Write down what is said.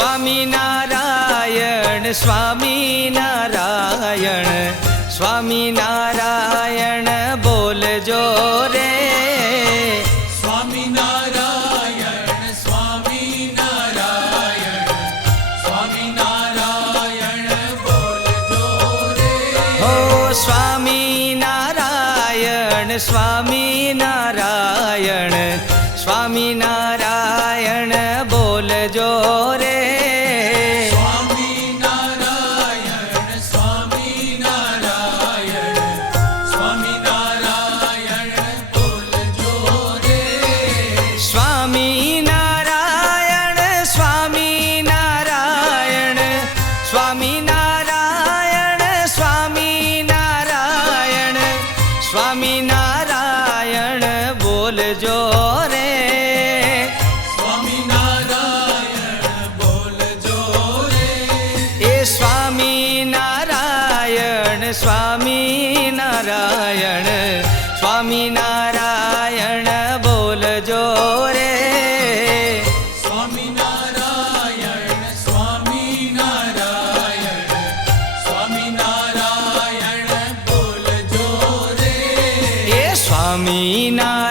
સ્વામિનારાયણ સ્વામિનારાયણ સ્વામિનારાયણ બોલજો રે. સ્વામિનારાયણ સ્વામિનારાયણ સ્વામિનારાયણ બોલજો રે. હો સ્વામિનારાયણ સ્વામિનારાયણ સ્વામિનારાયણ બોલજો રે. સ્વામિનારાયણ સ્વામિનારાયણ સ્વામિનારાયણ બોલજો રે. સ્વામિનારાયણ સ્વામિનારાયણ સ્વામિનારાયણ સ્વામિનારાયણ સ્વામિનારાયણ બોલજો રે. સ્વામિનારાયણ બોલજો રે. એ સ્વામિનારાયણ સ્વામિનારાયણ સ્વામિનારાયણ બોલજો રે. સ્વામિનારાયણ સ્વામિનારાયણ સ્વામિનારાયણ બોલજો રે. એ સ્વામિનારાયણ